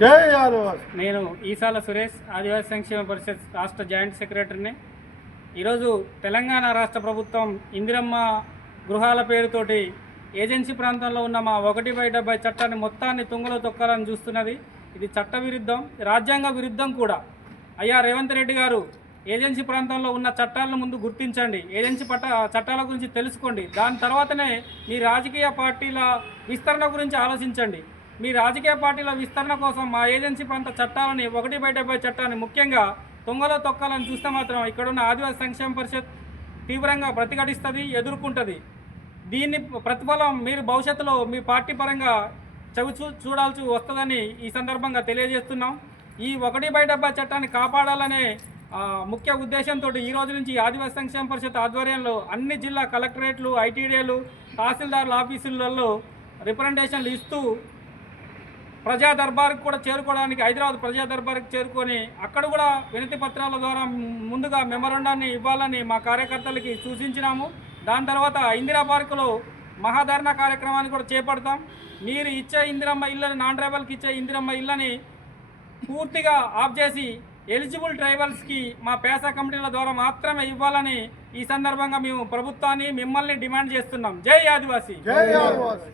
నేను ఈసాల సురేష్ ఆదివాసీ సంక్షేమ పరిషత్ రాష్ట్ర జాయింట్ సెక్రటరీని. ఈరోజు తెలంగాణ రాష్ట్ర ప్రభుత్వం ఇందిరమ్మ గృహాల పేరుతోటి ఏజెన్సీ ప్రాంతంలో ఉన్న మా ఒకటి బై డెబ్బై చట్టాన్ని మొత్తాన్ని తుంగలో తొక్కాలని చూస్తున్నది. ఇది చట్ట విరుద్ధం రాజ్యాంగ విరుద్ధం కూడా. అయ్యా రేవంత్ రెడ్డి గారు ఏజెన్సీ ప్రాంతంలో ఉన్న చట్టాలను ముందు గుర్తించండి. ఏజెన్సీ పట్ట చట్టాల గురించి తెలుసుకోండి. దాని తర్వాతనే మీ రాజకీయ పార్టీల విస్తరణ గురించి ఆలోచించండి. మీ రాజకీయ పార్టీల విస్తరణ కోసం మా ఏజెన్సీ ప్రాంత చట్టాలని ఒకటి బై డెబ్బై చట్టాన్ని ముఖ్యంగా తొంగలో తొక్కాలని చూస్తే మాత్రం ఇక్కడున్న ఆదివాసీ సంక్షేమ పరిషత్ తీవ్రంగా ప్రతిఘటిస్తుంది ఎదుర్కొంటుంది. దీన్ని ప్రతిఫలం మీరు భవిష్యత్తులో మీ పార్టీ పరంగా చవి చూ చూడాల్సి వస్తుందని ఈ సందర్భంగా తెలియజేస్తున్నాం. ఈ ఒకటి బై డెబ్బై చట్టాన్ని కాపాడాలనే ముఖ్య ఉద్దేశంతో ఈ రోజు నుంచి ఆదివాసీ సంక్షేమ పరిషత్ ఆధ్వర్యంలో అన్ని జిల్లా కలెక్టరేట్లు ఐటీడీలు తహసీల్దారుల ఆఫీసులలో రిప్రజెంటేషన్లు ఇస్తూ ప్రజా దర్బార్కి కూడా చేరుకోవడానికి హైదరాబాద్ ప్రజా దర్బార్కి చేరుకొని అక్కడ కూడా వినతి పత్రాల ద్వారా ముందుగా మెమరండాన్ని ఇవ్వాలని మా కార్యకర్తలకి సూచించినాము. దాని తర్వాత ఇందిరా పార్కులో మహాధరణ కార్యక్రమాన్ని కూడా చేపడతాం. మీరు ఇచ్చే ఇందిరమ్మ ఇళ్ళని నాన్ ట్రైబల్కి ఇచ్చే ఇందిరమ్మ ఇళ్ళని పూర్తిగా ఆఫ్ చేసి ఎలిజిబుల్ ట్రైబల్స్కి మా పేసా కమిటీల ద్వారా మాత్రమే ఇవ్వాలని ఈ సందర్భంగా మేము ప్రభుత్వాన్ని మిమ్మల్ని డిమాండ్ చేస్తున్నాం. జై ఆదివాసీ. జై ఆదివాసి.